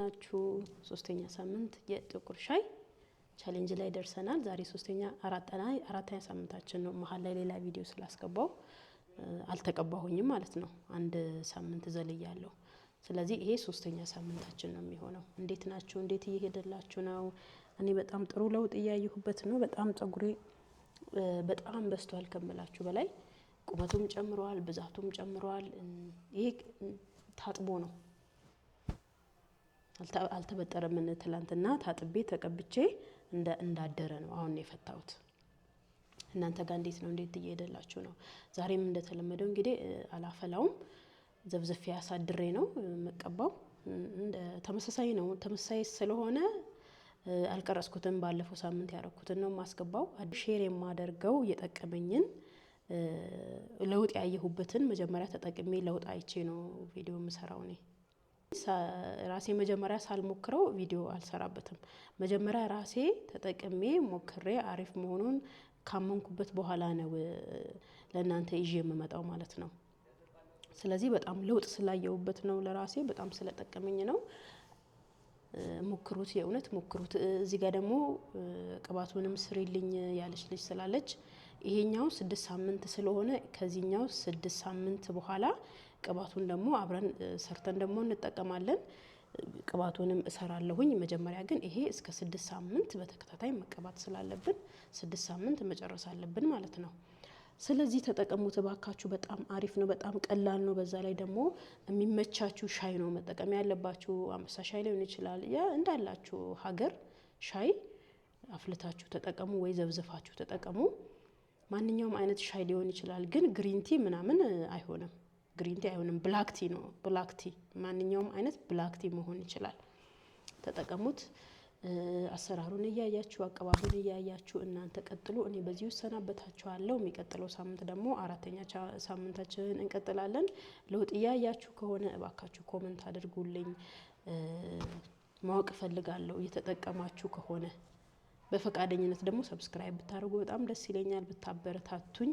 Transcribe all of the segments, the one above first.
ናችሁ ሶስተኛ ሳምንት የጥቁር ሻይ ቻሌንጅ ላይ ደርሰናል። ዛሬ አራተኛ ሳምንታችን ነው። መሀል ላይ ሌላ ቪዲዮ ስላስገባው አልተቀባሁኝም ማለት ነው። አንድ ሳምንት ዘልያለሁ። ስለዚህ ይሄ ሶስተኛ ሳምንታችን ነው የሚሆነው። እንዴት ናችሁ? እንዴት እየሄደላችሁ ነው? እኔ በጣም ጥሩ ለውጥ እያየሁበት ነው። በጣም ፀጉሬ በጣም በስቷል ከምላችሁ በላይ ቁመቱም ጨምሯል፣ ብዛቱም ጨምሯል። ይሄ ታጥቦ ነው አልተበጠረም። ትላንትና ታጥቤ ተቀብቼ እንዳደረ ነው አሁን የፈታሁት። እናንተ ጋር እንዴት ነው? እንዴት እየሄደላችሁ ነው? ዛሬም እንደተለመደው እንግዲህ አላፈላውም፣ ዘብዘፌ አሳድሬ ነው መቀባው። ተመሳሳይ ነው። ተመሳሳይ ስለሆነ አልቀረስኩትም። ባለፈው ሳምንት ያረኩትን ነው ማስገባው። ሼር የማደርገው የጠቀመኝን ለውጥ ያየሁበትን መጀመሪያ ተጠቅሜ ለውጥ አይቼ ነው ቪዲዮ የምሰራው። እኔ ራሴ መጀመሪያ ሳልሞክረው ቪዲዮ አልሰራበትም። መጀመሪያ ራሴ ተጠቅሜ ሞክሬ አሪፍ መሆኑን ካመንኩበት በኋላ ነው ለእናንተ ይዤ የምመጣው ማለት ነው። ስለዚህ በጣም ለውጥ ስላየሁበት ነው፣ ለራሴ በጣም ስለጠቀመኝ ነው። ሞክሩት፣ የእውነት ሞክሩት። እዚህ ጋር ደግሞ ቅባቱንም ስሪልኝ ያለች ልጅ ስላለች ይሄኛው 6 ሳምንት ስለሆነ ከዚህኛው 6 ሳምንት በኋላ ቅባቱን ደግሞ አብረን ሰርተን ደግሞ እንጠቀማለን። ቅባቱንም እሰራለሁኝ። መጀመሪያ ግን ይሄ እስከ 6 ሳምንት በተከታታይ መቀባት ስላለብን 6 ሳምንት መጨረስ አለብን ማለት ነው። ስለዚህ ተጠቀሙት እባካችሁ። በጣም አሪፍ ነው፣ በጣም ቀላል ነው። በዛ ላይ ደግሞ የሚመቻችሁ ሻይ ነው መጠቀም ያለባችሁ። አምሳ ሻይ ሊሆን ይችላል፣ ያ እንዳላችሁ ሀገር ሻይ አፍልታችሁ ተጠቀሙ ወይ ዘብዘፋችሁ ተጠቀሙ። ማንኛውም አይነት ሻይ ሊሆን ይችላል፣ ግን ግሪንቲ ምናምን አይሆንም። ግሪንቲ አይሆንም፣ ብላክቲ ነው። ብላክቲ ማንኛውም አይነት ብላክቲ መሆን ይችላል። ተጠቀሙት። አሰራሩን እያያችሁ አቀባቡን እያያችሁ እናንተ ቀጥሉ። እኔ በዚህ እሰናበታችኋለሁ። የሚቀጥለው ሳምንት ደግሞ አራተኛ ሳምንታችንን እንቀጥላለን። ለውጥ እያያችሁ ከሆነ እባካችሁ ኮመንት አድርጉልኝ። ማወቅ እፈልጋለሁ እየተጠቀማችሁ ከሆነ። በፈቃደኝነት ደግሞ ሰብስክራይብ ብታደርጉ በጣም ደስ ይለኛል። ብታበረታቱኝ፣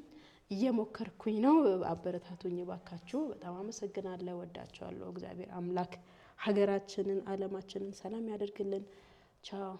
እየሞከርኩኝ ነው። አበረታቱኝ እባካችሁ። በጣም አመሰግናለሁ። ወዳችኋለሁ። እግዚአብሔር አምላክ ሀገራችንን፣ ዓለማችንን ሰላም ያደርግልን። ቻው።